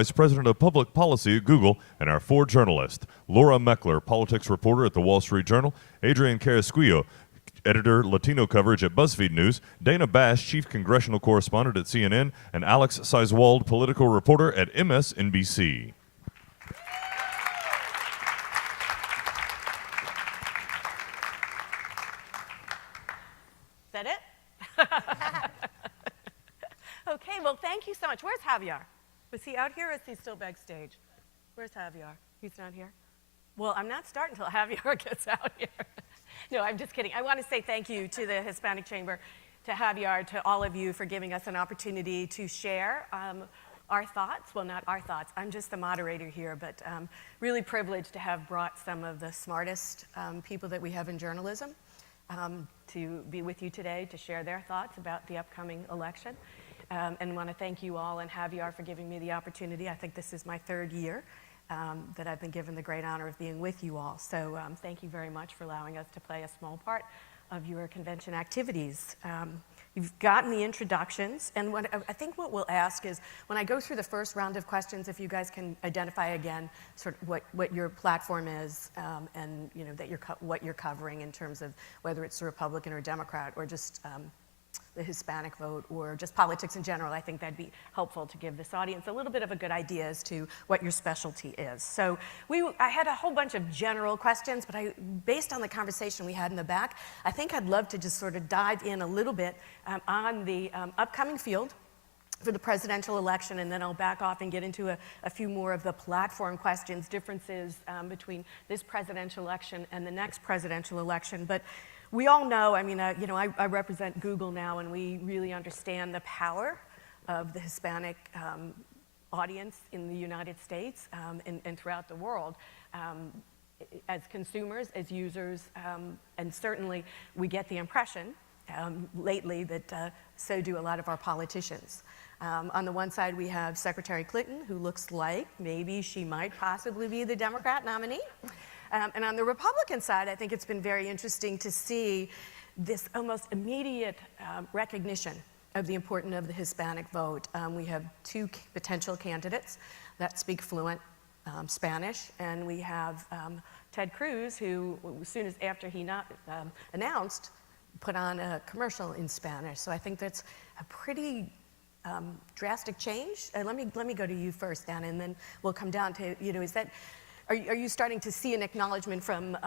Vice President of Public Policy at Google, and our 4 journalists, Laura Meckler, politics reporter at the Wall Street Journal, Adrian Carrasquillo, editor, Latino coverage at BuzzFeed News, Dana Bash, chief congressional correspondent at CNN, and Alex Seiswald, political reporter at MSNBC. Is that it? Okay, well, thank you so much. Where's Javier? Was he out here or is he still backstage? Where's Javier? He's not here? Well, I'm not starting until Javier gets out here. No, I'm just kidding. I want to say thank you to the Hispanic Chamber, to Javier, to all of you for giving us an opportunity to share our thoughts. Well, not our thoughts. I'm just the moderator here, but really privileged to have brought some of the smartest people that we have in journalism to be with you today to share their thoughts about the upcoming election. And want to thank you all and Javier for giving me the opportunity. I think this is my 3rd year that I've been given the great honor of being with you all. So thank you very much for allowing us to play a small part of your convention activities. You've gotten the introductions, and I think what we'll ask is, when I go through the first round of questions, if you guys can identify again sort of what your platform is, and you know that what you're covering in terms of whether it's a Republican or Democrat or just the Hispanic vote or just politics in general. I think that'd be helpful to give this audience a little bit of a good idea as to what your specialty is. So I had a whole bunch of general questions, but based on the conversation we had in the back, I think I'd love to just sort of dive in a little bit on the upcoming field for the presidential election, and then I'll back off and get into a few more of the platform questions, differences between this presidential election and the next presidential election. But we all know, I mean, I represent Google now, and we really understand the power of the Hispanic audience in the United States and throughout the world. As consumers, as users, and certainly we get the impression lately that so do a lot of our politicians. On the one side, we have Secretary Clinton, who looks like maybe she might possibly be the Democrat nominee. And on the Republican side, I think it's been very interesting to see this almost immediate recognition of the importance of the Hispanic vote. We have 2 potential candidates that speak fluent Spanish, and we have Ted Cruz, who, as soon as after he announced, put on a commercial in Spanish. So I think that's a pretty drastic change. Let me go to you first, Dana, and then we'll come down to, are you starting to see an acknowledgement from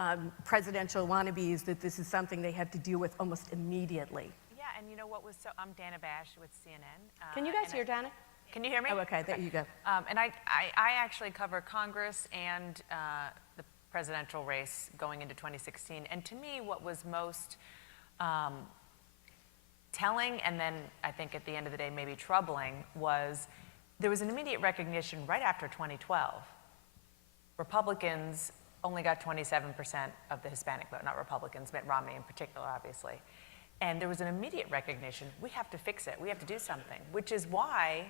presidential wannabes that this is something they have to deal with almost immediately? Yeah, and you know what was so, I'm Dana Bash with CNN. Can you guys hear Dana? Can you hear me? Oh, okay, there you go. And I actually cover Congress and the presidential race going into 2016. And to me, what was most telling, and then I think at the end of the day maybe troubling, was there was an immediate recognition right after 2012. Republicans only got 27% of the Hispanic vote, not Republicans, Mitt Romney in particular, obviously. And there was an immediate recognition, we have to fix it, we have to do something, which is why,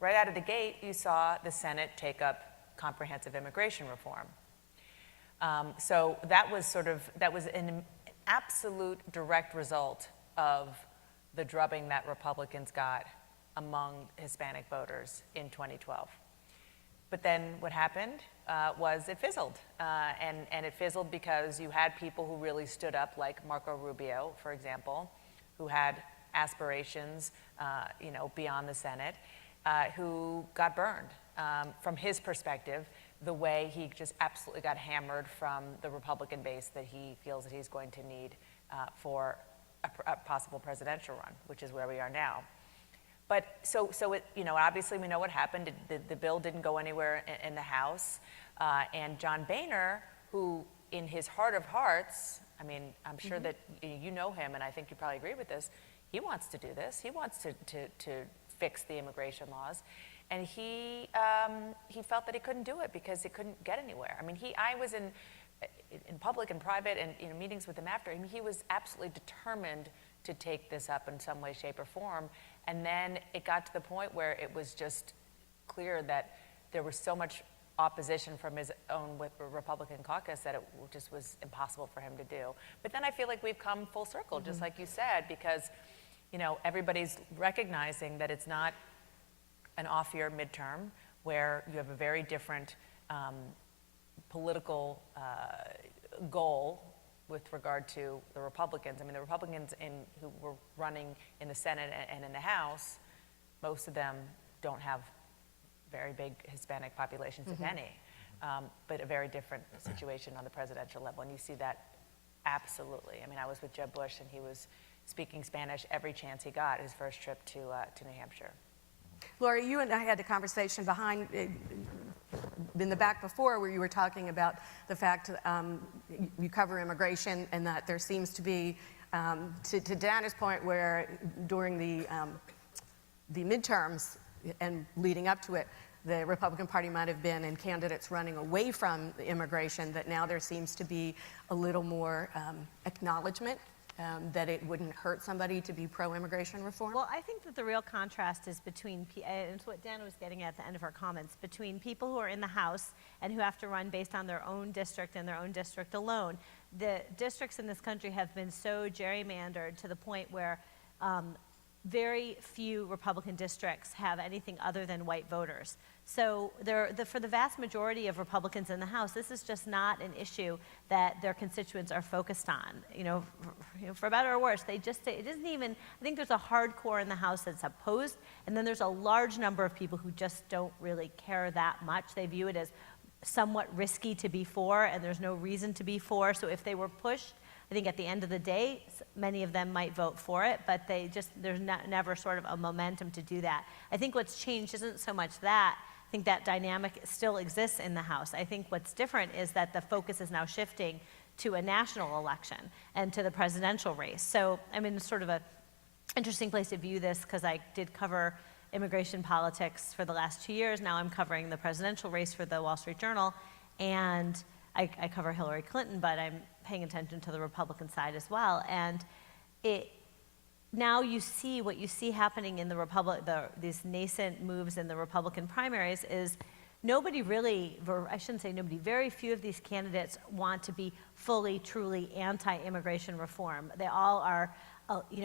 right out of the gate, you saw the Senate take up comprehensive immigration reform. So that was an absolute direct result of the drubbing that Republicans got among Hispanic voters in 2012. But then what happened was it fizzled. And it fizzled because you had people who really stood up, like Marco Rubio, for example, who had aspirations beyond the Senate, who got burned. From his perspective, the way he just absolutely got hammered from the Republican base that he feels that he's going to need for a possible presidential run, which is where we are now. But so it, obviously we know what happened. The bill didn't go anywhere in the House. And John Boehner, who in his heart of hearts, I mean, I'm sure that you know him, and I think you probably agree with this, he wants to do this. He wants to fix the immigration laws. And he felt that he couldn't do it because it couldn't get anywhere. I mean, I was in public and private and meetings with him after, and he was absolutely determined to take this up in some way, shape, or form. And then it got to the point where it was just clear that there was so much opposition from his own Republican caucus that it just was impossible for him to do. But then I feel like we've come full circle, just like you said, because everybody's recognizing that it's not an off-year midterm. where you have a very different political goal with regard to the Republicans. I mean, the Republicans who were running in the Senate and in the House, most of them don't have very big Hispanic populations, if any, but a very different situation on the presidential level. And you see that absolutely. I mean, I was with Jeb Bush, and he was speaking Spanish every chance he got his first trip to New Hampshire. Laura, you and I had a conversation in the back before where you were talking about the fact you cover immigration and that there seems to be, to Dana's point, where during the midterms and leading up to it, the Republican Party might have been in candidates running away from the immigration, that now there seems to be a little more acknowledgement that it wouldn't hurt somebody to be pro-immigration reform? Well, I think that the real contrast is between, and it's what Dana was getting at the end of her comments, between people who are in the House and who have to run based on their own district and their own district alone. The districts in this country have been so gerrymandered to the point where very few Republican districts have anything other than white voters. So for the vast majority of Republicans in the House, this is just not an issue that their constituents are focused on. For better or worse, it isn't even, I think there's a hardcore in the House that's opposed, and then there's a large number of people who just don't really care that much. They view it as somewhat risky to be for, and there's no reason to be for. So if they were pushed, I think at the end of the day, many of them might vote for it, but there's never sort of a momentum to do that. I think what's changed isn't so much that. I think that dynamic still exists in the House. I think what's different is that the focus is now shifting to a national election and to the presidential race. So I'm in sort of an interesting place to view this because I did cover immigration politics for the last 2 years. Now I'm covering the presidential race for the Wall Street Journal, and I cover Hillary Clinton, but I'm paying attention to the Republican side as well. And now you see what you see happening in these nascent moves in the Republican primaries is nobody really, I shouldn't say nobody, very few of these candidates want to be fully, truly anti-immigration reform. They all are,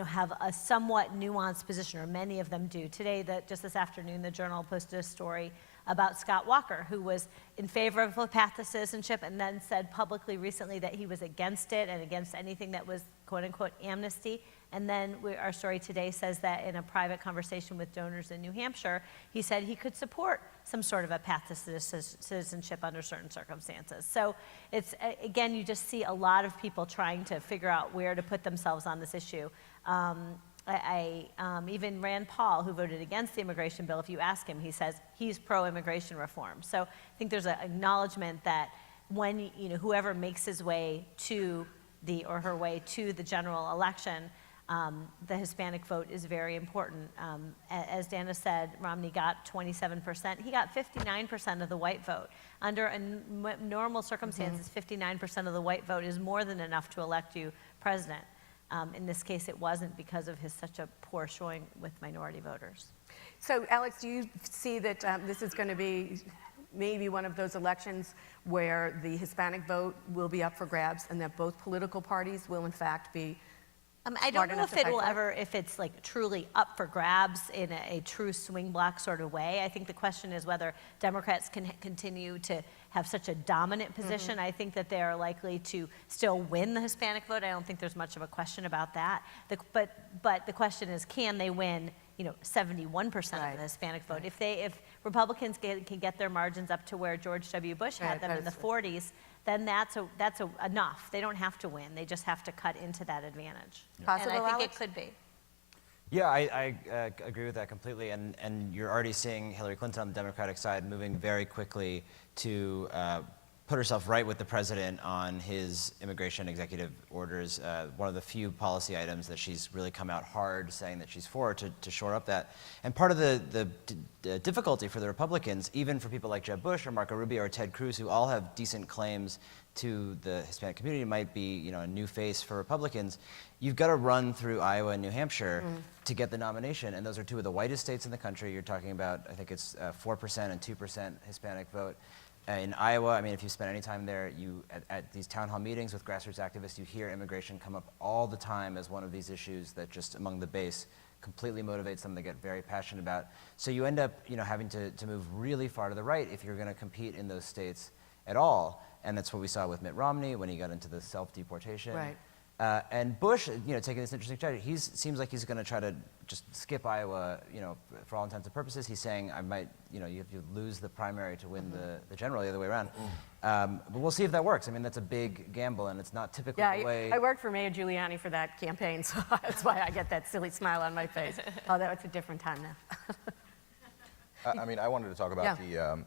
have a somewhat nuanced position, or many of them do. Today, just this afternoon, the Journal posted a story about Scott Walker, who was in favor of a path to citizenship and then said publicly recently that he was against it and against anything that was quote-unquote amnesty. And then our story today says that in a private conversation with donors in New Hampshire, he said he could support some sort of a path to citizenship under certain circumstances. So it's, again, you just see a lot of people trying to figure out where to put themselves on this issue. Even Rand Paul, who voted against the immigration bill, if you ask him, he says he's pro-immigration reform. So I think there's an acknowledgement that when whoever makes his way to or her way to the general election, the Hispanic vote is very important. As Dana said, Romney got 27%. He got 59% of the white vote. Under normal circumstances, 59% of the white vote is more than enough to elect you president. In this case, it wasn't because of such a poor showing with minority voters. So, Alex, do you see that this is going to be maybe one of those elections where the Hispanic vote will be up for grabs and that both political parties will, in fact, be I don't know if it will ever, if it's like truly up for grabs in a true swing block sort of way. I think the question is whether Democrats can continue to have such a dominant position. I think that they are likely to still win the Hispanic vote. I don't think there's much of a question about that. But the question is, can they win 71% of the Hispanic vote? If Republicans can get their margins up to where George W. Bush had them in the 40s, then that's enough. They don't have to win. They just have to cut into that advantage. Possible, and I think Alex? it could be. Yeah, I agree with that completely. And you're already seeing Hillary Clinton on the Democratic side moving very quickly to put herself right with the president on his immigration executive orders. One of the few policy items that she's really come out hard saying that she's for to shore up that. And part of the difficulty for the Republicans, even for people like Jeb Bush or Marco Rubio or Ted Cruz, who all have decent claims to the Hispanic community, might be a new face for Republicans. You've got to run through Iowa and New Hampshire to get the nomination, and those are two of the whitest states in the country. You're talking about, I think it's 4% and 2% Hispanic vote. In Iowa, I mean, if you spend any time there, at these town hall meetings with grassroots activists, you hear immigration come up all the time as one of these issues that just among the base completely motivates them. They get very passionate about. So you end up, having to move really far to the right if you're going to compete in those states at all. And that's what we saw with Mitt Romney when he got into the self-deportation. Right. And Bush, taking this interesting strategy, seems like he's going to try to just skip Iowa, for all intents and purposes. He's saying, I might, you have to lose the primary to win the general, the other way around. But we'll see if that works. I mean, that's a big gamble, and it's not typically the way. I worked for Mayor Giuliani for that campaign, so that's why I get that silly smile on my face. Although it's a different time now. I mean, I wanted to talk about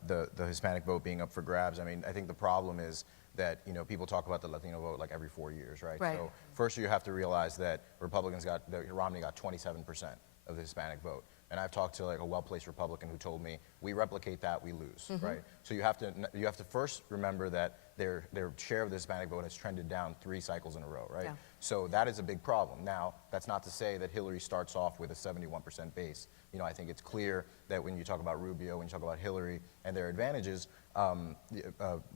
the Hispanic vote being up for grabs. I mean, I think the problem is that, people talk about the Latino vote like every 4 years, right? Right. So first you have to realize that Romney got 27% of the Hispanic vote. And I've talked to like a well-placed Republican who told me, we replicate that, we lose, right? So you have to first remember that their share of the Hispanic vote has trended down 3 cycles in a row, right? Yeah. So that is a big problem. Now, that's not to say that Hillary starts off with a 71% base. I think it's clear that when you talk about Rubio, when you talk about Hillary and their advantages,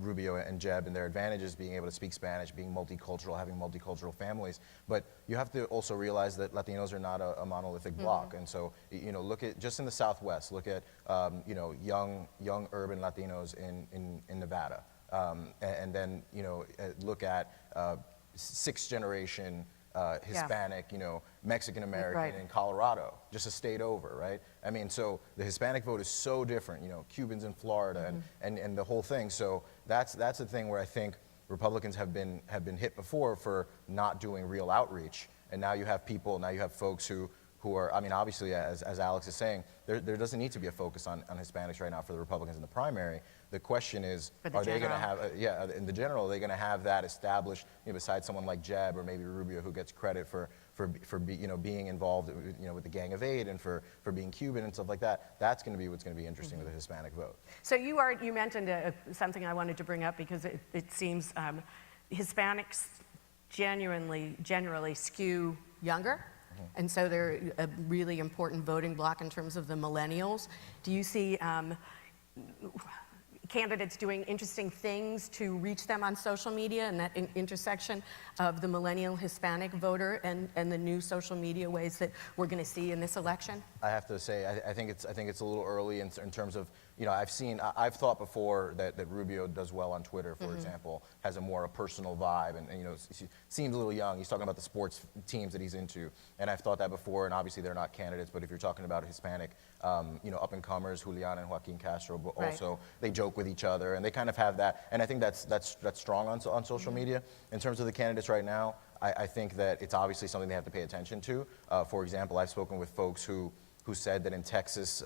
Rubio and Jeb and their advantages being able to speak Spanish, being multicultural, having multicultural families. But you have to also realize that Latinos are not a monolithic block. And so, look at, just in the Southwest, look at, young urban Latinos in Nevada. And then, look at 6th generation Hispanic, Mexican American Right. in Colorado, just a state over, right? I mean, so the Hispanic vote is so different, Cubans in Florida and the whole thing. So that's the thing where I think Republicans have been hit before for not doing real outreach. And now you have folks who are, I mean, obviously, as Alex is saying, there doesn't need to be a focus on Hispanics right now for the Republicans in the primary. The question is, are they going to have, in the general, are they going to have that established, besides someone like Jeb or maybe Rubio, who gets credit for being involved, with the Gang of Eight and for being Cuban and stuff like that. That's going to be what's going to be interesting with the Hispanic vote. So you mentioned something I wanted to bring up because it seems Hispanics generally skew younger. And so they're a really important voting bloc in terms of the millennials. Do you see candidates doing interesting things to reach them on social media and that intersection of the millennial Hispanic voter and the new social media ways that we're going to see in this election? I have to say, I think it's a little early in terms of, I've thought before that Rubio does well on Twitter, for example, has a more personal vibe, and seems a little young. He's talking about the sports teams that he's into, and I've thought that before. And obviously they're not candidates, but if you're talking about Hispanic, up and comers, Julian and Joaquin Castro, but also they joke with each other, and they kind of have that. And I think that's strong on social media. In terms of the candidates right now, I think that it's obviously something they have to pay attention to. For example, I've spoken with folks who said that in Texas,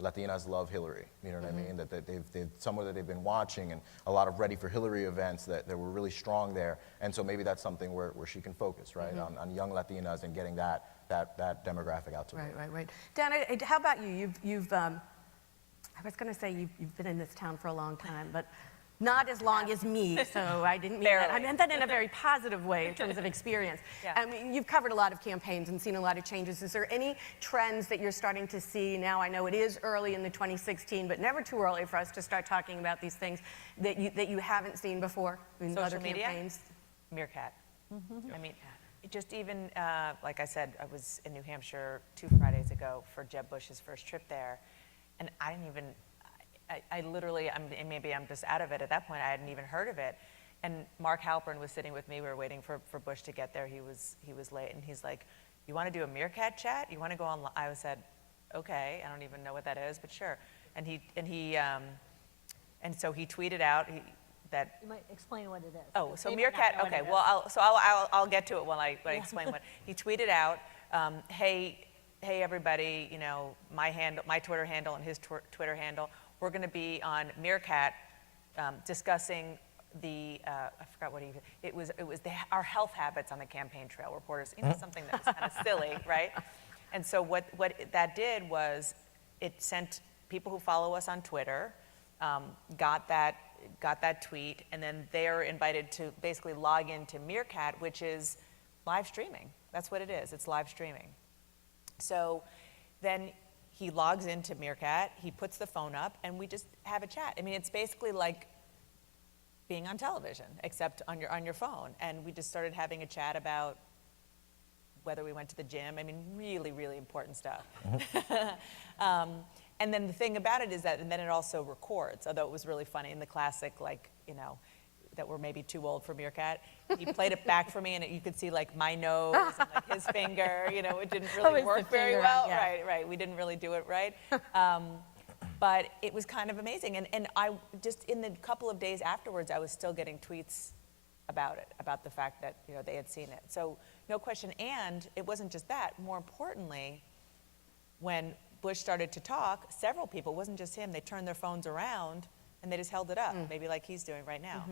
Latinas love Hillary. You know what I mean? That they've somewhere that they've been watching, and a lot of Ready for Hillary events that were really strong there. And so maybe that's something where she can focus, right, on young Latinas and getting that demographic out to them. Right. Dana, how about you? You've I was going to say you've been in this town for a long time, but not as long as me, so I didn't mean that. I meant that in a very positive way in terms of experience. Yeah. I mean, you've covered a lot of campaigns and seen a lot of changes. Is there any trends that you're starting to see now? I know it is early in the 2016, but never too early for us to start talking about these things that you haven't seen before in Social other media? campaigns. Meerkat. I mean, just even, like I said, I was in New Hampshire 2 Fridays ago for Jeb Bush's first trip there, and I didn't even, I literally, maybe I'm just out of it at that point, I hadn't even heard of it. And Mark Halpern was sitting with me, we were waiting for Bush to get there, he was late, and he's like, you want to do a Meerkat chat? You want to go on, I said, okay, I don't even know what that is, but sure. And so he tweeted out that. You might explain what it is. Oh, so They might not Meerkat, know what okay, it is. well, I'll get to it when I explain what. He tweeted out, hey everybody, my Twitter handle and his Twitter handle, we're going to be on Meerkat discussing I forgot what it was our health habits on the campaign trail, reporters, something that was kind of silly, right? And so what that did was it sent people who follow us on Twitter, got that tweet, and then they're invited to basically log into Meerkat, which is live streaming. That's what it is. It's live streaming. So then he logs into Meerkat, he puts the phone up, and we just have a chat. I mean, it's basically like being on television, except on your phone. And we just started having a chat about whether we went to the gym. I mean, really, really important stuff. And then the thing about it is that, and then it also records, although it was really funny in the classic, like, you know, that we're maybe too old for Meerkat. He played it back for me, and you could see like my nose and like his finger. You know, it didn't really Always the work very finger, well. yeah. Right. We didn't really do it right. But it was kind of amazing. And I just, in the couple of days afterwards, I was still getting tweets about it, about the fact that, you know, they had seen it. So no question. And it wasn't just that. More importantly, when Bush started to talk, several people, it wasn't just him, they turned their phones around and they just held it up, maybe like he's doing right now.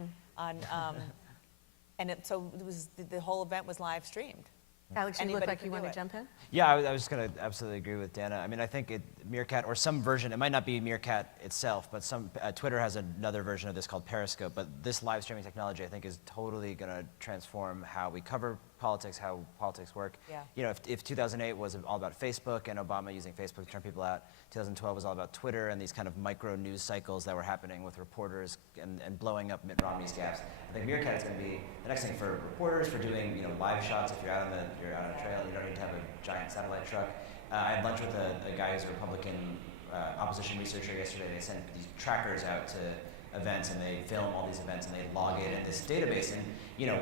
So it was, the whole event was live streamed. Alex, you look Anybody like could you do want to it. jump in? Yeah, I was going to absolutely agree with Dana. I mean, I think Meerkat, or some version, it might not be Meerkat itself, but Twitter has another version of this called Periscope. But this live streaming technology, I think, is totally going to transform how we cover politics, how politics work. Yeah. You know, if 2008 was all about Facebook and Obama using Facebook to turn people out, 2012 was all about Twitter and these kind of micro news cycles that were happening with reporters and blowing up Mitt Romney's gaps. I think Meerkat is going to be the next thing for reporters, for doing, you know, live shots. If you're out on a trail, you don't need to have a giant satellite truck. I had lunch with a guy who's a Republican opposition researcher yesterday. They sent these trackers out to events, and they film all these events, and they log it in this database. And, you know,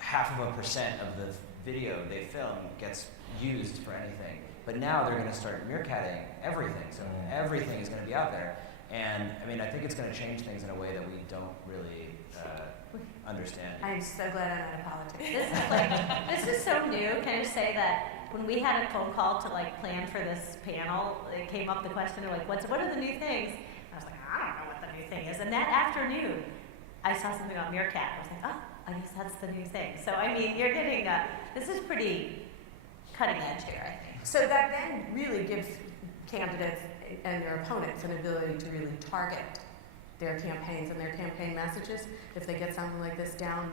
0.5% of the video they film gets used for anything. But now they're going to start meerkatting everything. So everything is going to be out there. And, I mean, I think it's going to change things in a way that we don't really understand. I'm so glad I'm out of politics. This is so new. Can I just say that when we had a phone call to like plan for this panel, it came up the question of like, what are the new things? I was like, I don't know what the new thing is. And that afternoon, I saw something on Meerkat. I was like, oh, I guess that's the new thing. So I mean, you're getting this is pretty cutting edge here, I think. So that then really gives candidates and their opponents an ability to really target their campaigns and their campaign messages if they get something like this down.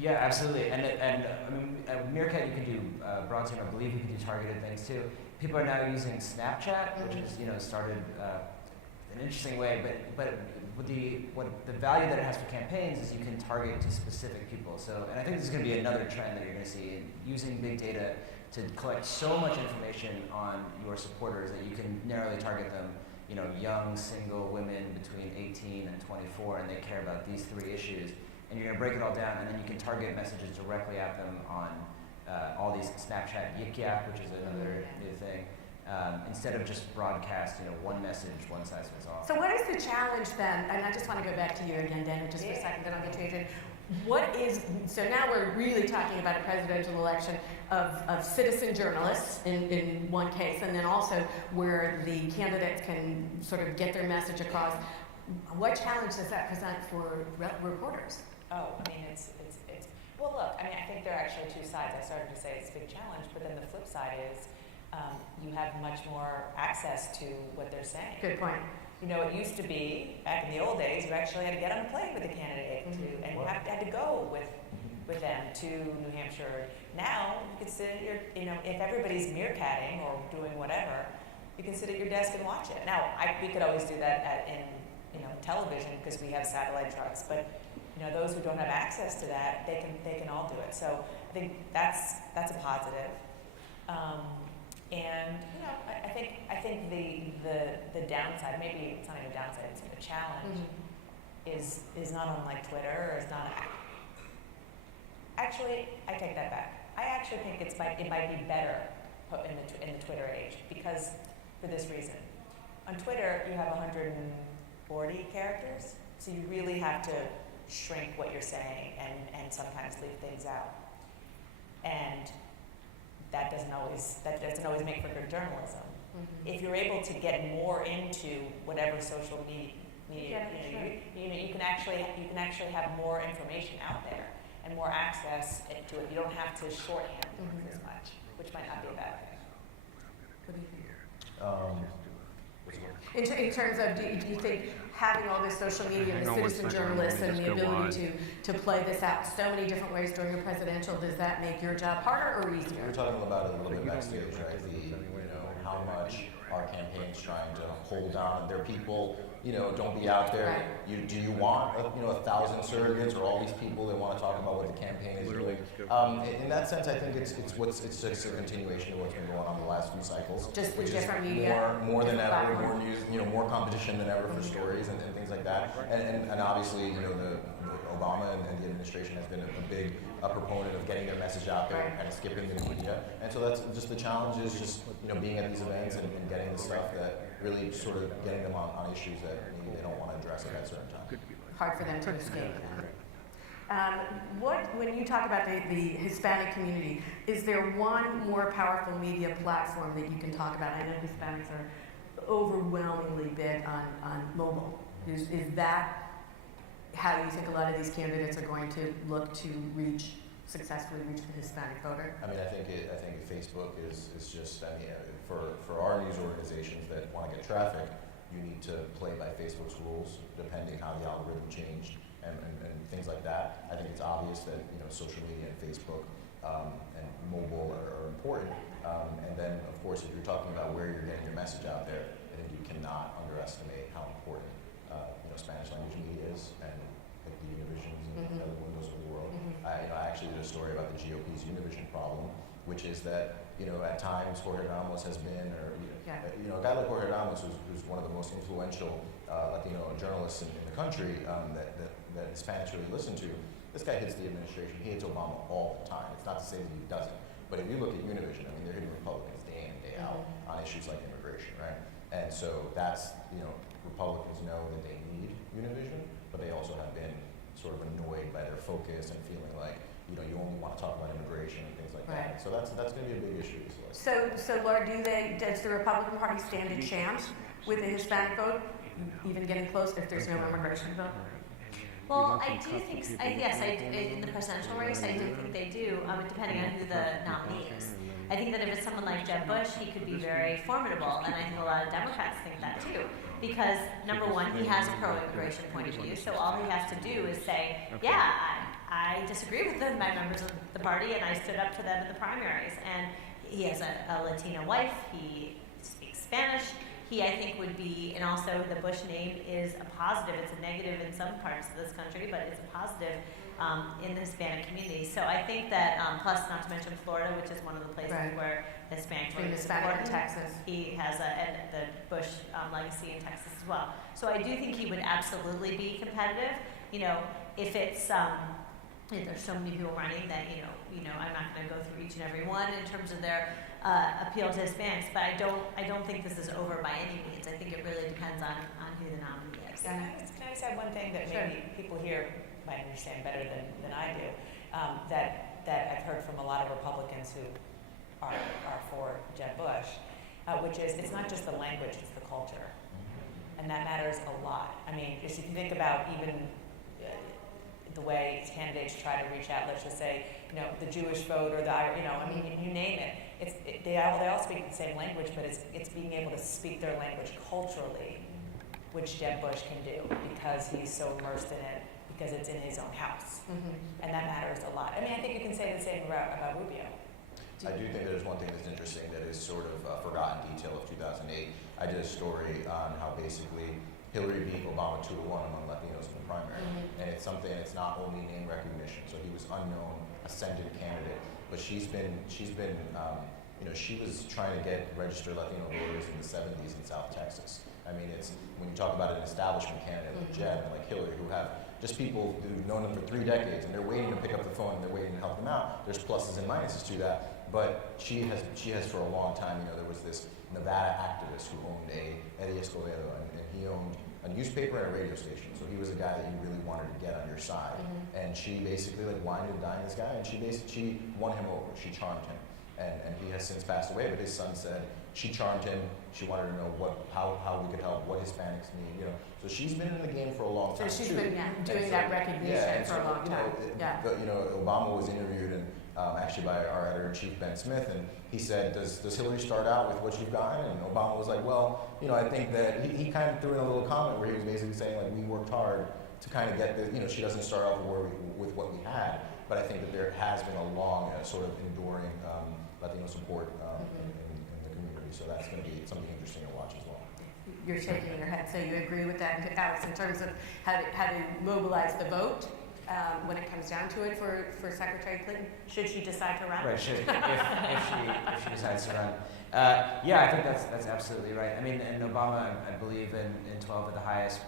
Yeah, absolutely. And I mean, Meerkat, you can do broad stream. I believe you can do targeted things too. People are now using Snapchat, which is, you know, started an interesting way. But what the value that it has for campaigns is you can target to specific people. So, and I think this is going to be another trend that you're going to see, using big data to collect so much information on your supporters that you can narrowly target them. You know, young single women between 18 and 24, and they care about these 3 issues. And you're going to break it all down, and then you can target messages directly at them on all these Snapchat Yik Yak, which is another new thing, instead of just broadcast, you know, one message, one size fits all. So what is the challenge then? And I just want to go back to you again, Dana, just for a second, then I'll get to Adrian. So now we're really talking about a presidential election of citizen journalists in one case, and then also where the candidates can sort of get their message across. What challenge does that present for reporters? Oh, I mean, well, look, I mean, I think there are actually 2 sides. I started to say it's a big challenge, but then the flip side is you have much more access to what they're saying. Good point. You know, it used to be, back in the old days, you actually had to get on a plane with a candidate, and you had to go with them to New Hampshire. Now, you can sit at your, you know, if everybody's meerkatting or doing whatever, you can sit at your desk and watch it. Now, we could always do that in you know, television because we have satellite trucks, but you know, those who don't have access to that, they can all do it. So I think that's a positive. And you know, I think the downside, maybe it's not even a downside, it's a challenge, is not unlike Twitter, or is not. Actually, I take that back. I actually think it might be better in the Twitter age, because for this reason, on Twitter you have 140 characters, so you really have to shrink what you're saying and sometimes leave things out. And that doesn't always make for good journalism. If you're able to get more into whatever social media, you can actually have more information out there and more access to it. You don't have to shorthand things as much, which might not be a bad thing. What do you think? In terms of, do you think having all this social media and the citizen journalists and the ability to play this out so many different ways during a presidential, does that make your job harder or easier? We were talking about it a little bit backstage, right? How much our campaign's trying to hold down. There are people don't be out there. Right. Do you want 1,000 surrogates or all these people that want to talk about what the campaign is doing? In that sense, I think it's just a continuation of what's been going on the last few cycles. Just the which different is media, more than different ever, platforms. more news, more competition than ever for stories and things like that. And obviously, the Obama and the administration has been a big proponent of getting their message out there and kind of skipping the media. And so that's just the challenge is just being at these events and getting the stuff that really sort of getting them on issues that maybe they don't want to address at that certain time. Hard for them to escape. When you talk about the Hispanic community, is there one more powerful media platform that you can talk about? I know Hispanics are overwhelmingly big on mobile. Is that how you think a lot of these candidates are going to look to successfully reach the Hispanic voter? I mean, I think Facebook is just, for our news organizations that want to get traffic, you need to play by Facebook's rules, depending how the algorithm changed and things like that. I think it's obvious that social media and Facebook and mobile are important. And then, of course, if you're talking about where you're getting your message out there, I think you cannot underestimate how important Spanish language media is, and like the Univisions and the other windows of the world. I actually did a story about the GOP's Univision problem, which is that at times Jorge Ramos has been, or a guy like Jorge Ramos, who's one of the most influential Latino journalists in the country that Hispanics really listen to. This guy hits the administration. He hates Obama all the time. It's not to say that he doesn't, but if you look at Univision, they're hitting Republicans day in and day out on issues like immigration, right? And so that's Republicans know that they need Univision, but they also have been sort of annoyed by their focus and feeling like you only want to talk about immigration and things like that. So that's going to be a big issue. So Laura, does the Republican Party stand a chance with the Hispanic vote, even getting close if there's no immigration vote? Well, I do think, in the presidential race, I do think they do, depending on who the nominee is. I think that if it's someone like Jeb Bush, he could be very formidable, and I think a lot of Democrats think that too. Because, number one, he has a pro-immigration point of view, so all he has to do is say, I disagree with my members of the party, and I stood up to them in the primaries. And he has a Latina wife, he speaks Spanish, he, I think, would be, and also the Bush name is a positive. It's a negative in some parts of this country, but it's a positive in the Hispanic community. So I think that, plus not to mention Florida, which is one of the places where Hispanic vote is important. Texas. He has the Bush legacy in Texas as well. So I do think he would absolutely be competitive. If it's, there's so many people running that, I'm not going to go through each and every one in terms of their appeal to Hispanics, but I don't think this is over by any means. I think it really depends on who the nominee is. Can I just add one thing that maybe people here might understand better than I do, that I've heard from a lot of Republicans who are for Jeb Bush, which is it's not just the language, it's the culture. And that matters a lot. I mean, if you think about even the way candidates try to reach out, let's just say, the Jewish vote or you name it. They all speak the same language, but it's being able to speak their language culturally, which Jeb Bush can do because he's so immersed in it, because it's in his own house. And that matters a lot. I mean, I think you can say the same about Rubio. I do think there's one thing that's interesting that is sort of a forgotten detail of 2008. I did a story on how basically Hillary beat Obama 2-1 among Latinos in the primary. And it's something, it's not only name recognition. So he was unknown, ascendant candidate, but she was trying to get registered Latino voters in the 70s in South Texas. I mean, it's when you talk about an establishment candidate like Jeb and like Hillary, who have just people who've known them for 3 decades and they're waiting to pick up the phone and they're waiting to help them out. There's pluses and minuses to that, but she has for a long time. There was this Nevada activist who owned Eddie Escobedo, and he owned a newspaper and a radio station. So he was a guy that you really wanted to get on your side. And she basically wined and dined this guy, and she won him over. She charmed him. And he has since passed away, but his son said she charmed him. She wanted to know how we could help, what Hispanics need. So she's been in the game for a long time. So she's been doing that recognition for a long time. Obama was interviewed and actually by our editor-in-chief Ben Smith, and he said, "Does Hillary start out with what you've gotten?" And Obama was like, "Well, I think that he kind of threw in a little comment where he was basically saying we worked hard to kind of get this. She doesn't start out with what we had, but I think that there has been a long sort of enduring Latino support in the community. So that's going to be something interesting to watch as well." You're shaking your head, so you agree with that, Alex, in terms of how to mobilize the vote when it comes down to it for Secretary Clinton, should she decide to run? Right, if she decides to run. Yeah, I think that's absolutely right. I mean, and Obama, I believe, in 12 had the highest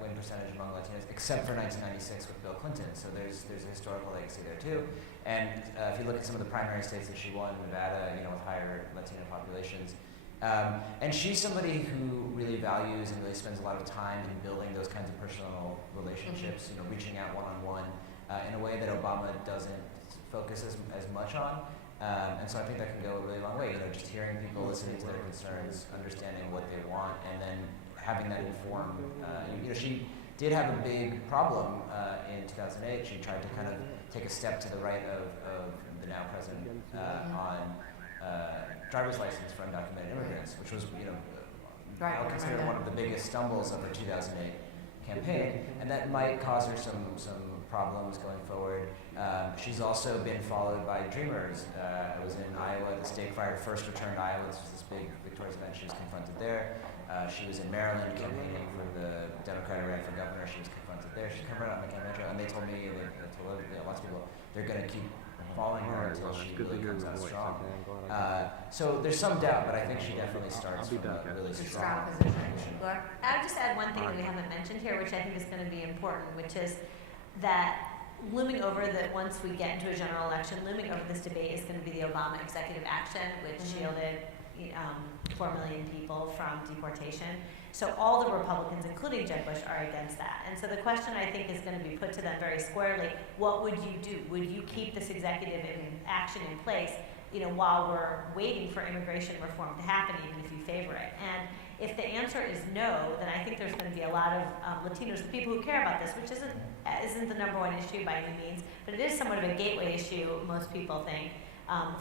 win percentage among Latinos, except for 1996 with Bill Clinton. So there's a historical legacy there too. And if you look at some of the primary states that she won, Nevada, with higher Latino populations, and she's somebody who really values and really spends a lot of time in building those kinds of personal relationships, reaching out one-on-one in a way that Obama doesn't focus as much on. And so I think that can go a really long way, just hearing people, listening to their concerns, understanding what they want, and then having that inform. She did have a big problem in 2008. She tried to kind of take a step to the right of the now president on driver's license for undocumented immigrants, which was, I would consider one of the biggest stumbles of her 2008 campaign, and that might cause her some problems going forward. She's also been followed by Dreamers. I was in Iowa, the stake fired first returned Iowa. This was this big victorious event. She was confronted there. She was in Maryland campaigning for the Democrat who ran for governor. She was confronted there. She came right on the campaign trail, and they told me, they told lots of people, they're going to keep following her until she really comes out strong. So there's some doubt, but I think she definitely starts from a really strong position. Laura? I would just add one thing that we haven't mentioned here, which I think is going to be important, which is that looming over that once we get into a general election, looming over this debate is going to be the Obama executive action, which shielded 4 million people from deportation. So all the Republicans, including Jeb Bush, are against that. And so the question, I think, is going to be put to them very squarely. What would you do? Would you keep this executive action in place, while we're waiting for immigration reform to happen, even if you favor it? And if the answer is no, then I think there's going to be a lot of Latinos, the people who care about this, which isn't the number one issue by any means, but it is somewhat of a gateway issue, most people think,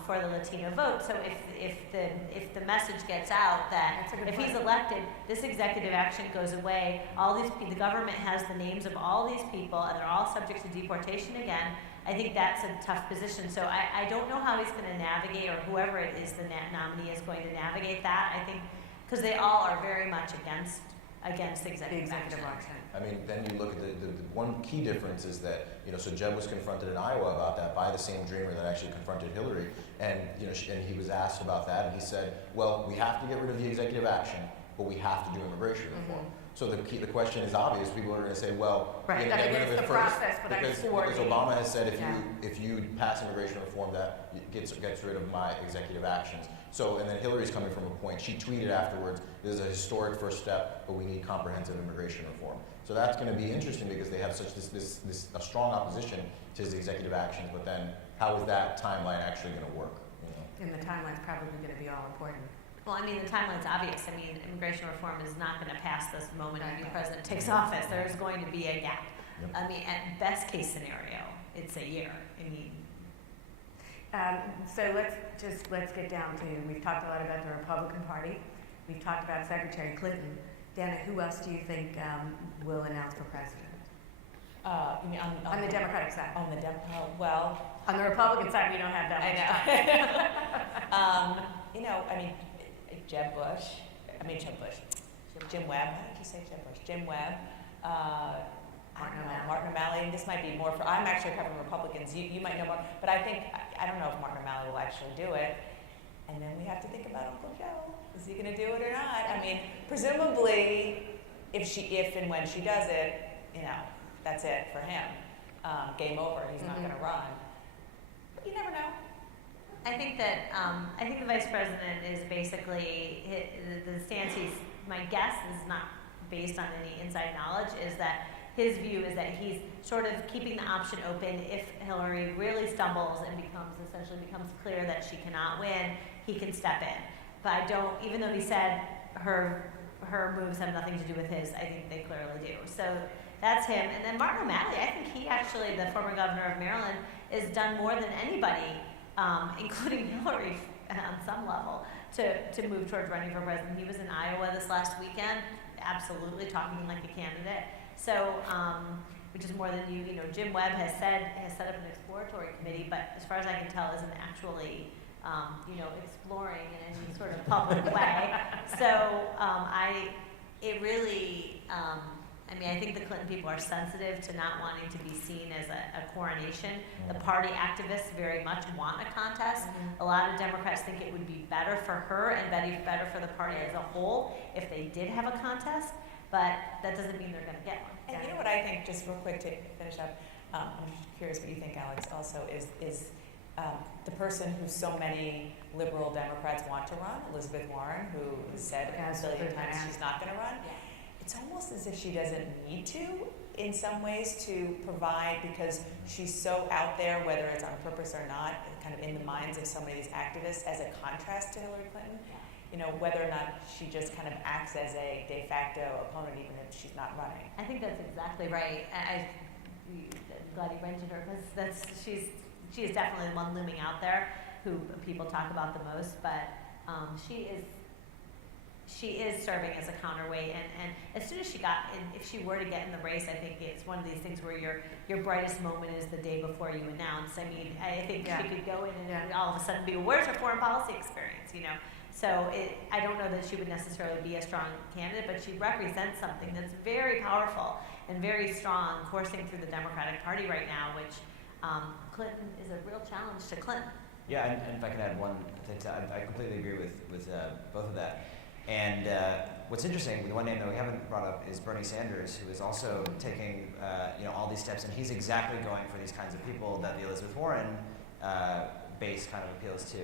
for the Latino vote. So if the message gets out that if he's elected, this executive action goes away, the government has the names of all these people, and they're all subject to deportation again, I think that's a tough position. So I don't know how he's going to navigate, or whoever it is the nominee is going to navigate that. I think because they all are very much against executive action. I mean, then you look at the one key difference is that, so Jeb was confronted in Iowa about that by the same Dreamer that actually confronted Hillary, and and he was asked about that, and he said, well, we have to get rid of the executive action, but we have to do immigration reform. So the question is obvious. People are going to say, well, right, get rid of it the first, process, but because Obama has said if you pass immigration reform, that gets rid of my executive actions. So, and then Hillary's coming from a point. She tweeted afterwards, "This is a historic first step, but we need comprehensive immigration reform." So that's going to be interesting because they have such a strong opposition to his executive actions. But then, how is that timeline actually going to work? And the timeline's probably going to be all important. Well, I mean, the timeline's obvious. I mean, immigration reform is not going to pass this moment a new president takes office. There's going to be a gap. Yep. I mean, at best case scenario, it's a year. I mean, so let's get down to, we've talked a lot about the Republican Party. We've talked about Secretary Clinton. Dana, who else do you think will announce for president? You mean On the Democratic side. On the well. On the Republican side, we don't have that much time. I mean, Jeb Bush. Jim Webb. How did you say Jeb Bush? Jim Webb. Martin O'Malley. And this might be more for. I'm actually covering Republicans. You might know more, but I don't know if Martin O'Malley will actually do it. And then we have to think about Uncle Joe. Is he going to do it or not? I mean, presumably, if and when she does it, that's it for him. Game over. He's not going to run. But you never know. I think the vice president is basically the stance my guess is not based on any inside knowledge, is that his view is that he's sort of keeping the option open if Hillary really stumbles and becomes clear that she cannot win, he can step in. But even though he said her moves have nothing to do with his, I think they clearly do. So that's him. And then Martin O'Malley, I think he actually, the former governor of Maryland, has done more than anybody, including Hillary on some level, to move towards running for president. He was in Iowa this last weekend, absolutely talking like a candidate. So, which is more than Jim Webb has set up an exploratory committee, but as far as I can tell, isn't actually, exploring in any sort of public way. So, it really, I mean, I think the Clinton people are sensitive to not wanting to be seen as a coronation. The party activists very much want a contest. A lot of Democrats think it would be better for her and better for the party as a whole if they did have a contest, but that doesn't mean they're going to get one. And you know what I think, just real quick to finish up, I'm curious what you think, Alex, also, is the person who so many liberal Democrats want to run, Elizabeth Warren, who has said a billion times she's not going to run. It's almost as if she doesn't need to, in some ways, to provide, because she's so out there, whether it's on purpose or not, kind of in the minds of some of these activists as a contrast to Hillary Clinton. You know, whether or not she just kind of acts as a de facto opponent, even if she's not running. I think that's exactly right. I'm glad you mentioned her, because she is definitely the one looming out there who people talk about the most, but she is serving as a counterweight, and as soon as she got in, if she were to get in the race, I think it's one of these things where your brightest moment is the day before you announce. I mean, I think she could go in and all of a sudden be, where's her foreign policy experience, you know? So I don't know that she would necessarily be a strong candidate, but she represents something that's very powerful and very strong coursing through the Democratic Party right now, which Clinton is a real challenge to Clinton. Yeah, and if I can add one thing, I completely agree with both of that. And what's interesting, the one name that we haven't brought up is Bernie Sanders, who is also taking all these steps, and he's exactly going for these kinds of people that the Elizabeth Warren base kind of appeals to.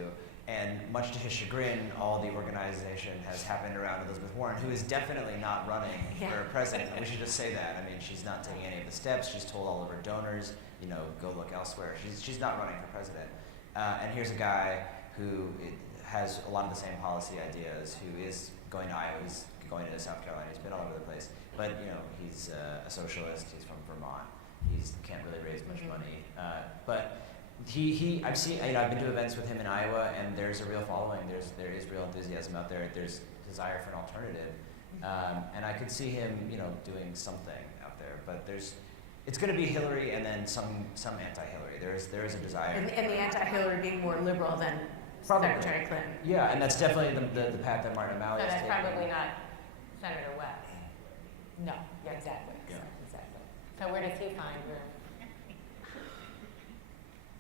And much to his chagrin, all the organization has happened around Elizabeth Warren, who is definitely not running for president. We should just say that. I mean, she's not taking any of the steps. She's told all of her donors, go look elsewhere. She's not running for president. And here's a guy who has a lot of the same policy ideas, who is going to Iowa, he's going to South Carolina, he's been all over the place. But, he's a socialist, he's from Vermont, he can't really raise much money. But I've seen, I've been to events with him in Iowa, and there's a real following, there is real enthusiasm out there, there's desire for an alternative. And I could see him, doing something out there, but it's going to be Hillary and then some anti-Hillary. There is a desire. And the anti-Hillary being more liberal than Secretary Clinton. Yeah, and that's definitely the path that Martin O'Malley So is that's taking. probably not Senator Webb. No, yeah, exactly. Yeah. Exactly. So where does he find room?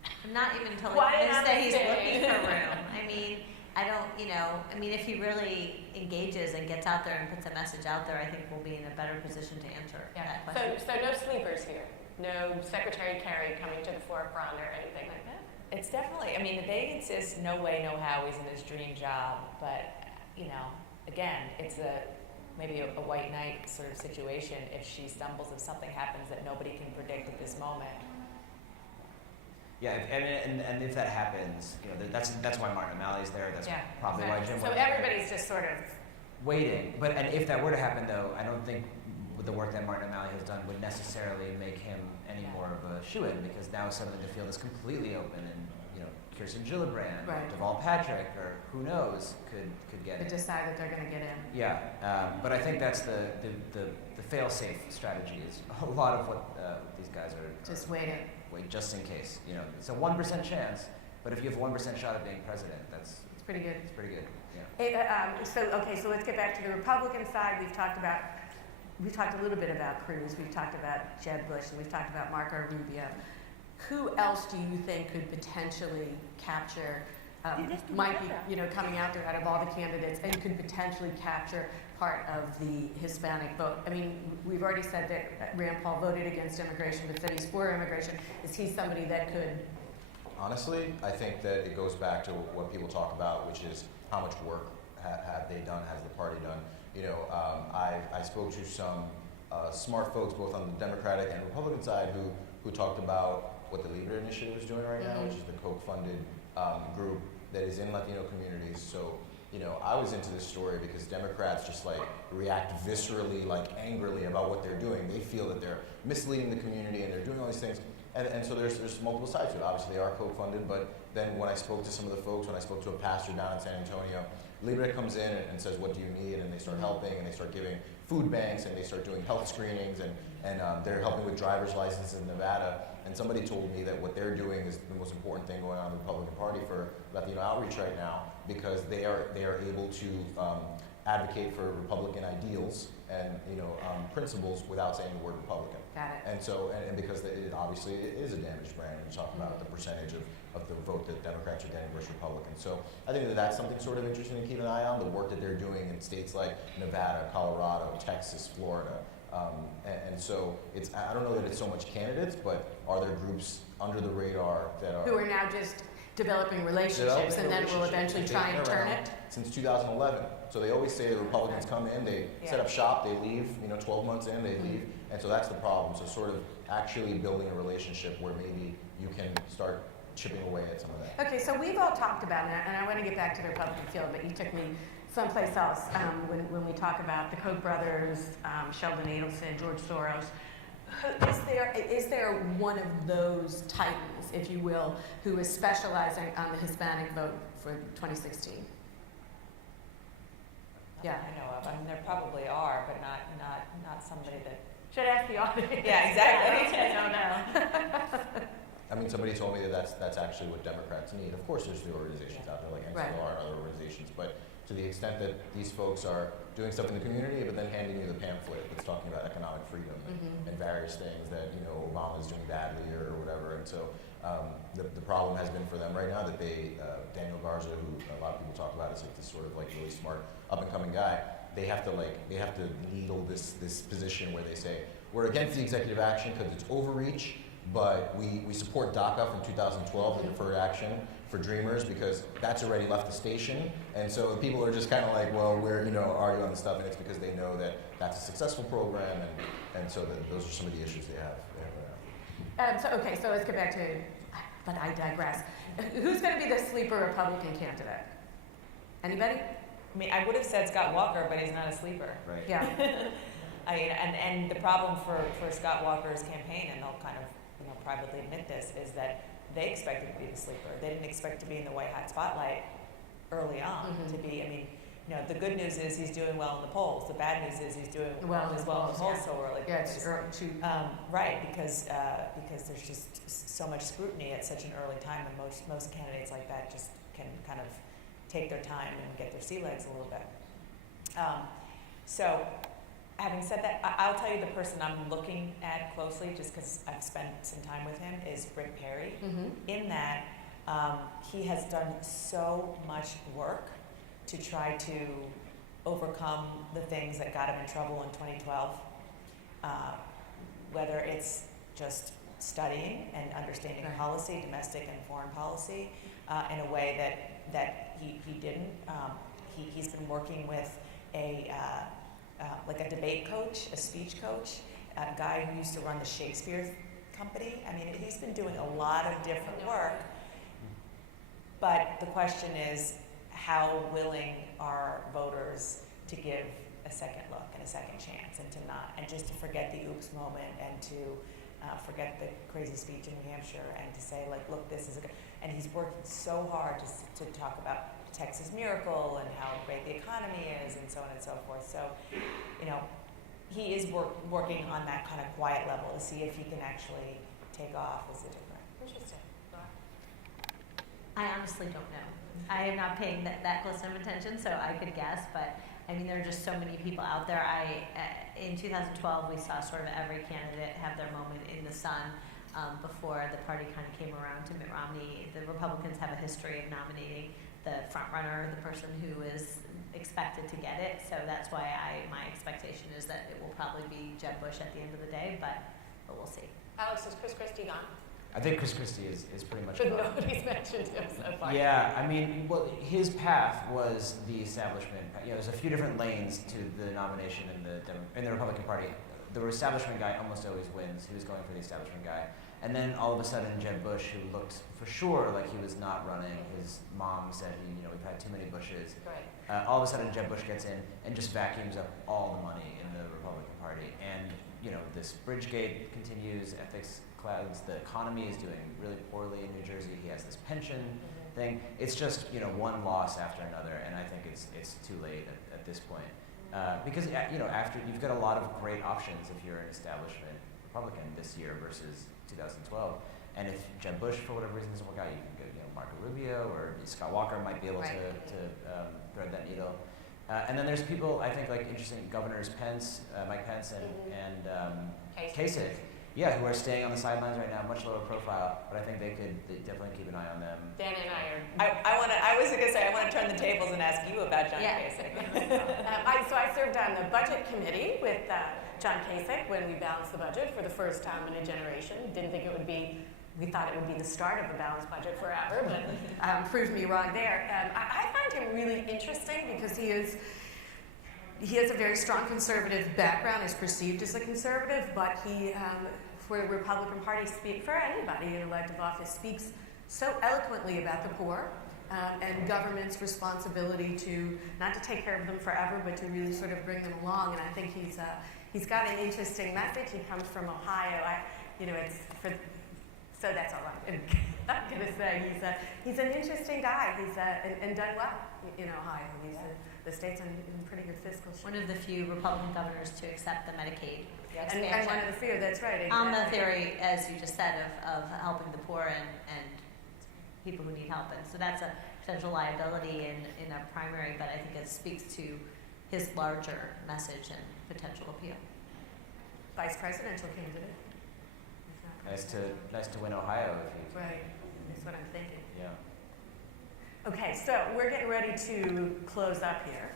I'm not even totally Quiet convinced on that the he's stage. looking for room. I mean, I don't, if he really engages and gets out there and puts a message out there, I think we'll be in a better position to answer that question. So no sleepers here. No Secretary Kerry coming to the forefront or anything like that. It's definitely, they insist no way, no how he's in his dream job, but, again, it's maybe a white knight sort of situation if she stumbles, if something happens that nobody can predict at this moment. Yeah, and if that happens, that's why Martin O'Malley's there. That's probably why Jim. So everybody's just sort of waiting. And if that were to happen, though, I don't think with the work that Martin O'Malley has done would necessarily make him any more of a shoo-in, because now suddenly the field is completely open, and Kirsten Gillibrand, or Deval Patrick, or who knows, could get They in. decide that they're going to get in. Yeah, but I think that's the fail-safe strategy. Is a lot of what these guys are Just waiting. Wait, just in case. It's a 1% chance, but if you have a 1% shot at being president, it's pretty good. It's pretty good. Yeah. So let's get back to the Republican side. We've talked a little bit about Cruz. We've talked about Jeb Bush, and we've talked about Marco Rubio. Who else do you think could potentially capture? Might be coming out there out of all the candidates, and could potentially capture part of the Hispanic vote. We've already said that Rand Paul voted against immigration, but said he's for immigration. Is he somebody that could? Honestly, I think that it goes back to what people talk about, which is how much work have they done, has the party done. I spoke to some smart folks both on the Democratic and Republican side who talked about what the Libre Initiative is doing right now, which is the Koch-funded group that is in Latino communities. So, I was into this story because Democrats just react viscerally, angrily about what they're doing. They feel that they're misleading the community and they're doing all these things. And so there's multiple sides to it. Obviously, they are Koch-funded, but then when I spoke to some of the folks, when I spoke to a pastor down in San Antonio, Libre comes in and says, what do you need? And they start helping, and they start giving food banks, and they start doing health screenings, and they're helping with driver's licenses in Nevada. And somebody told me that what they're doing is the most important thing going on in the Republican Party for Latino outreach right now, because they are able to advocate for Republican ideals and principles without saying the word Republican. Got it. And so, and because it obviously is a damaged brand when you talk about the percentage of the vote that Democrats are getting versus Republicans. So I think that that's something sort of interesting to keep an eye on, the work that they're doing in states like Nevada, Colorado, Texas, Florida. And so I don't know that it's so much candidates, but are there groups under the radar that are... Who are now just developing relationships and then will eventually try and turn it? Since 2011. So they always say the Republicans come in, they set up shop, they leave, 12 months in, they leave. And so that's the problem. So sort of actually building a relationship where maybe you can start chipping away at some of that. Okay, so we've all talked about it, and I want to get back to the Republican field, but you took me someplace else when we talk about the Koch brothers, Sheldon Adelson, George Soros. Is there one of those titans, if you will, who is specializing on the Hispanic vote for 2016? Yeah. I know of. I mean, there probably are, but not somebody that. Should ask the audience. Yeah, exactly. I don't know. I mean, somebody told me that that's actually what Democrats need. Of course, there's the organizations out there like NCR and other organizations, but to the extent that these folks are doing stuff in the community, but then handing you the pamphlet that's talking about economic freedom and various things that Obama's doing badly or whatever. And so the problem has been for them right now that Daniel Garza, who a lot of people talk about as like this sort of like really smart up and coming guy, they have to needle this position where they say we're against the executive action because it's overreach, but we support DACA from 2012, the deferred action for Dreamers, because that's already left the station. And so people are just kind of like, well, we're arguing on this stuff, and it's because they know that that's a successful program, and so those are some of the issues they have. So let's get back to, but I digress. Who's going to be the sleeper Republican candidate? Anybody? I mean, I would have said Scott Walker, but he's not a sleeper. Right. Yeah. I mean, and the problem for Scott Walker's campaign, and they'll kind of privately admit this, is that they expected to be the sleeper. They didn't expect to be in the white hot spotlight early on. To be, I mean, the good news is he's doing well in the polls. The bad news is he's doing well in the polls so early. Yeah, it's early too. Right, because there's just so much scrutiny at such an early time, and most candidates like that just can kind of take their time and get their sea legs a little bit. So, having said that, I'll tell you the person I'm looking at closely, just because I've spent some time with him, is Rick Perry. In that, he has done so much work to try to overcome the things that got him in trouble in 2012. Whether it's just studying and understanding policy, domestic and foreign policy, in a way that he didn't. He's been working with like a debate coach, a speech coach, a guy who used to run the Shakespeare Company. I mean, he's been doing a lot of different work. But the question is, how willing are voters to give a second look and a second chance, and just to forget the oops moment, and to forget the crazy speech in New Hampshire, and to say, like, look, this is a good. And he's working so hard to talk about Texas Miracle and how great the economy is, and so on and so forth. So, he is working on that kind of quiet level to see if he can actually take off as a different. Interesting. I honestly don't know. I am not paying that close enough attention, so I could guess, but I mean, there are just so many people out there. In 2012, we saw sort of every candidate have their moment in the sun before the party kind of came around to Mitt Romney. The Republicans have a history of nominating the front runner, the person who is expected to get it. So that's why my expectation is that it will probably be Jeb Bush at the end of the day, but we'll see. Alex, is Chris Christie gone? I think Chris Christie is pretty much But gone. nobody's mentioned him so far. Yeah, I mean, well, his path was the establishment. There's a few different lanes to the nomination in the Republican Party. The establishment guy almost always wins. He was going for the establishment guy. And then all of a sudden, Jeb Bush, who looked for sure like he was not running, his mom said, we've had too many Bushes. Right. All of a sudden, Jeb Bush gets in and just vacuums up all the money in the Republican Party. And, this Bridgegate continues, ethics clouds, the economy is doing really poorly in New Jersey. He has this pension thing. It's just, one loss after another, and I think it's too late at this point. Because, after you've got a lot of great options if you're an establishment Republican this year versus 2012. And if Jeb Bush, for whatever reason, doesn't work out, you can go, Marco Rubio, or Scott Walker might be able to thread that needle. And then there's people, I think, like interesting governors Pence, Mike Pence, and Kasich, yeah, who are staying on the sidelines right now, much lower profile, but I think they definitely keep an eye on them. Dan and I are. I was going to say I want to turn the tables and ask you about John Kasich. So I served on the budget committee with John Kasich when we balanced the budget for the first time in a generation. Didn't think it would be. We thought it would be the start of a balanced budget forever, but proved me wrong there. I find him really interesting because he has a very strong conservative background, is perceived as a conservative, but he, for the Republican Party, for anybody in elective office, speaks so eloquently about the poor and government's responsibility to, not to take care of them forever, but to really sort of bring them along. And I think he's got an interesting message. He comes from Ohio. So that's all I'm going to say. He's an interesting guy. He's and done well in Ohio. The state's in pretty good fiscal shape. One of the few Republican governors to accept the Medicaid expansion. And one of the few, that's right. Exactly. On the theory, as you just said, of helping the poor and people who need help. And so that's a potential liability in a primary, but I think it speaks to his larger message and potential appeal. Vice presidential candidate. Nice to win Ohio. Right, that's what I'm thinking. Yeah. Okay, so we're getting ready to close up here.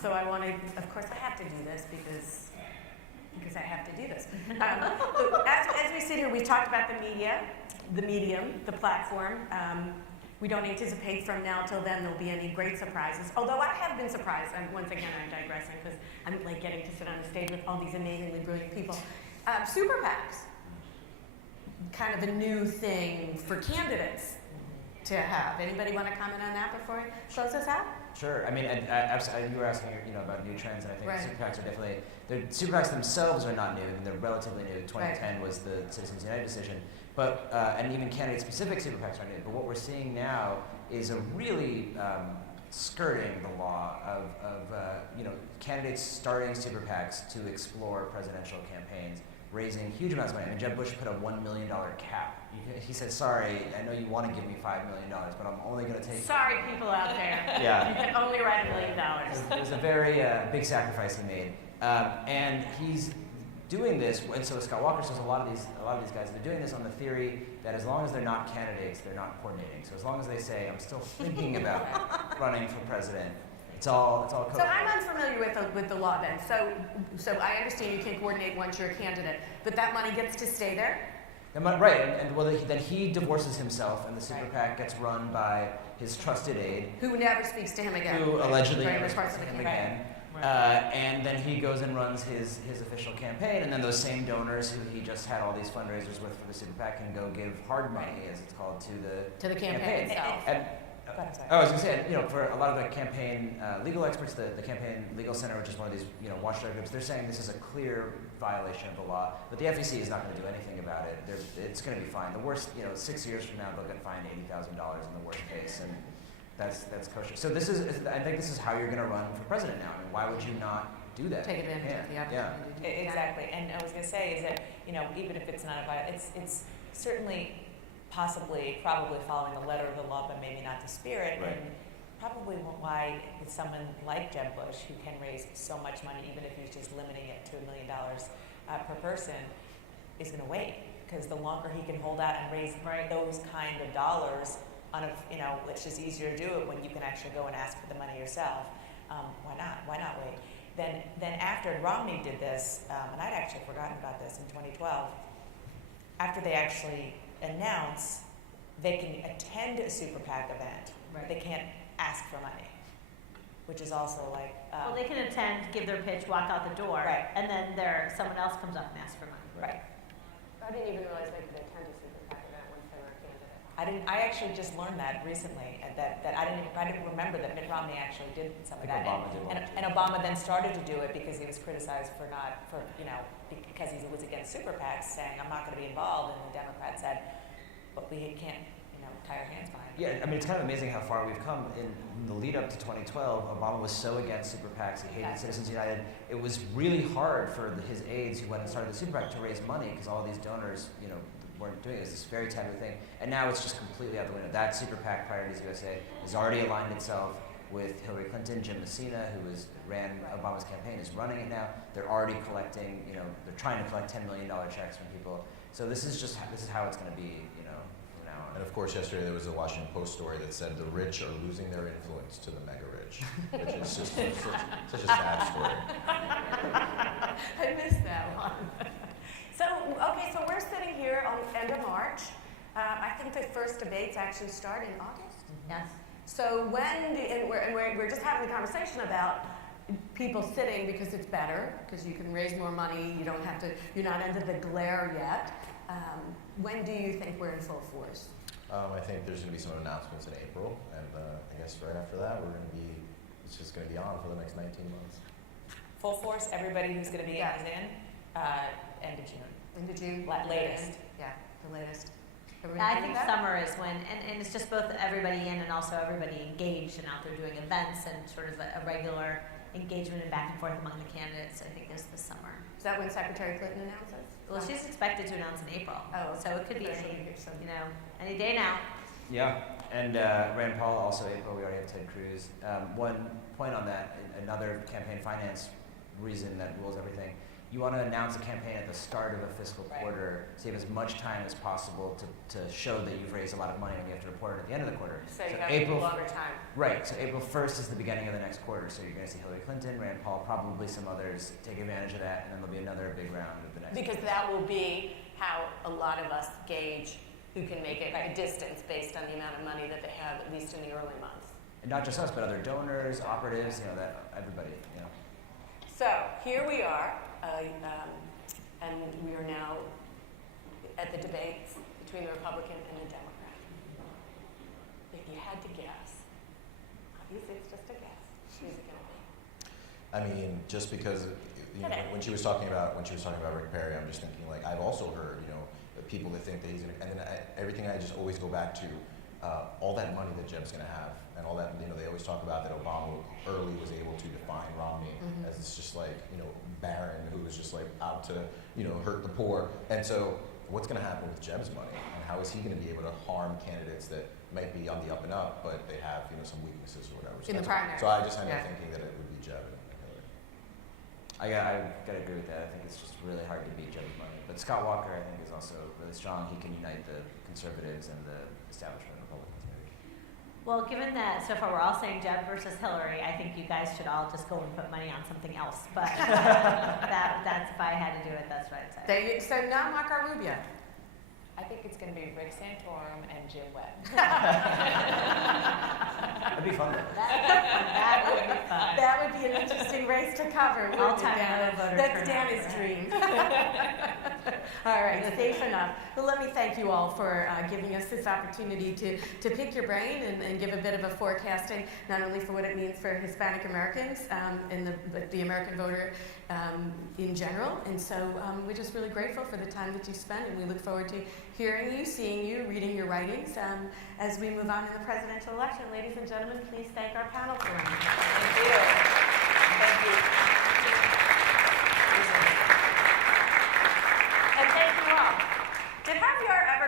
So I want to, of course, I have to do this because I have to do this. As we sit here, we talked about the media, the medium, the platform. We don't anticipate from now till then there'll be any great surprises. Although I have been surprised, and once again I'm digressing because I'm like getting to sit on the stage with all these amazingly brilliant people. Super PACs, kind of a new thing for candidates to have. Anybody want to comment on that before I close us out? Sure. I mean, you were asking, about new trends, and I think super PACs are definitely. Super PACs themselves are not new. I mean, they're relatively new. 2010 was the Citizens United decision, but and even candidate-specific super PACs are new. But what we're seeing now is a really skirting the law of candidates starting super PACs to explore presidential campaigns, raising huge amounts of money. I mean, Jeb Bush put a $1 million cap. He said, sorry, I know you want to give me $5 million, but I'm only going to take... Sorry, people out there. Yeah. You can only write $1 million. It was a very big sacrifice he made. And he's doing this, and so Scott Walker says a lot of these guys, they're doing this on the theory that as long as they're not candidates, they're not coordinating. So as long as they say, I'm still thinking about running for president, it's all code. So I'm unfamiliar with the law then. So I understand you can coordinate once you're a candidate, but that money gets to stay there? Right, and then he divorces himself, and the super PAC gets run by his trusted aide, who never speaks to him again. Who allegedly never never speaks to him again. And then he goes and runs his official campaign, and then those same donors who he just had all these fundraisers with for the super PAC can go give hard money, as it's called, to the campaign itself. I was going to say, for a lot of the campaign legal experts, the Campaign Legal Center, which is one of these, watchdog groups, they're saying this is a clear violation of the law, but the FEC is not going to do anything about it. It's going to be fine. The worst, 6 years from now, they'll get fined $80,000 in the worst case, and that's kosher. So I think this is how you're going to run for president now. I mean, why would you not do that? Take advantage of the opportunity. Yeah. Exactly. And I was going to say is that, even if it's not a violation, it's certainly probably following the letter of the law, but maybe not the spirit. Right. And probably why with someone like Jeb Bush, who can raise so much money, even if he's just limiting it to $1 million per person, is going to wait. Because the longer he can hold out and raise those kind of dollars, it's just easier to do it when you can actually go and ask for the money yourself. Why not? Why not wait? Then after Romney did this, and I'd actually forgotten about this in 2012, after they actually announce they can attend a super PAC event, they can't ask for money, which is also like... well, they can attend, give their pitch, walk out the door, and then someone else comes up and asks for money. Right. I didn't even realize they could attend a super PAC event once they were a candidate. I actually just learned that recently, that I didn't remember that Mitt Romney actually did some of that. Obama did one and Obama then started to do it because he was criticized because he was against super PACs, saying, I'm not going to be involved, and the Democrats said, but we can't, tie our hands behind it. Yeah, I mean, it's kind of amazing how far we've come. In the lead up to 2012, Obama was so against super PACs, he hated Citizens United. It was really hard for his aides who went and started the super PAC to raise money because all these donors, weren't doing it. It was this very taboo thing. And now it's just completely out the window. That super PAC, Priorities USA, has already aligned itself with Hillary Clinton. Jim Messina, who ran Obama's campaign, is running it now. They're already collecting, they're trying to collect $10 million checks from people. So this is how it's going to be, from now on. And of course, yesterday there was a Washington Post story that said the rich are losing their influence to the mega rich, which is just such a sad story. I missed that one. So we're sitting here on the end of March. I think the first debates actually start in August. Yes. So we're just having a conversation about people sitting because it's better, because you can raise more money, you're not under the glare yet. When do you think we're in full force? I think there's going to be some announcements in April, and I guess right after that it's just going to be on for the next 19 months. Full force, everybody who's going to be in is in, end of June. End of June? Latest. Yeah, the latest. I think summer is when, and it's just both everybody in and also everybody engaged and out there doing events and sort of a regular engagement and back and forth among the candidates, I think, is the summer. Is that when Secretary Clinton announces? Well, she's expected to announce in April. Oh, so it could be any, any day now. Yeah, and Rand Paul also April. We already have Ted Cruz. One point on that, another campaign finance reason that rules everything. You want to announce a campaign at the start of a fiscal quarter, so you have as much time as possible to show that you've raised a lot of money, and you have to report it at the end of the quarter. So you have a longer time. Right, so April 1st is the beginning of the next quarter, so you're going to see Hillary Clinton, Rand Paul, probably some others take advantage of that, and then there'll be another big round of the next Because that will be how a lot of us gauge who can make it a distance based on the amount of money that they have, at least in the early months. And not just us, but other donors, operatives, everybody, So here we are, and we are now at the debates between the Republican and the Democrat. If you had to guess, obviously it's just a guess, who's it going to be? I mean, just because when she was talking about Rick Perry, I'm just thinking like I've also heard people that think that he's gonna, and then everything I just always go back to all that money that Jeb's going to have, and all that they always talk about that Obama early was able to define Romney as this just like baron who was just like out to hurt the poor, and so what's going to happen with Jeb's money, and how is he going to be able to harm candidates that might be on the up and up, but they have some weaknesses or whatever. In the primary. So I just ended up thinking that it would be Jeb and Hillary. I gotta agree with that. I think it's just really hard to beat Jeb's money. But Scott Walker, I think, is also really strong. He can unite the conservatives and the establishment Republican community. Well, given that so far we're all saying Jeb versus Hillary, I think you guys should all just go and put money on something else. But that's if I had to do it, that's what I'd say. So now Marco Rubio. I think it's going to be Rick Santorum and Jim Webb. That'd be fun. That would be fun. That would be an interesting race to cover. All-time voter That's turnout. Danny's dream. All right, safe enough. Well, let me thank you all for giving us this opportunity to pick your brain and give a bit of a forecasting, not only for what it means for Hispanic Americans but the American voter in general. And so we're just really grateful for the time that you spent, and we look forward to hearing you, seeing you, reading your writings as we move on in the presidential election. Ladies and gentlemen, please thank our panel for me.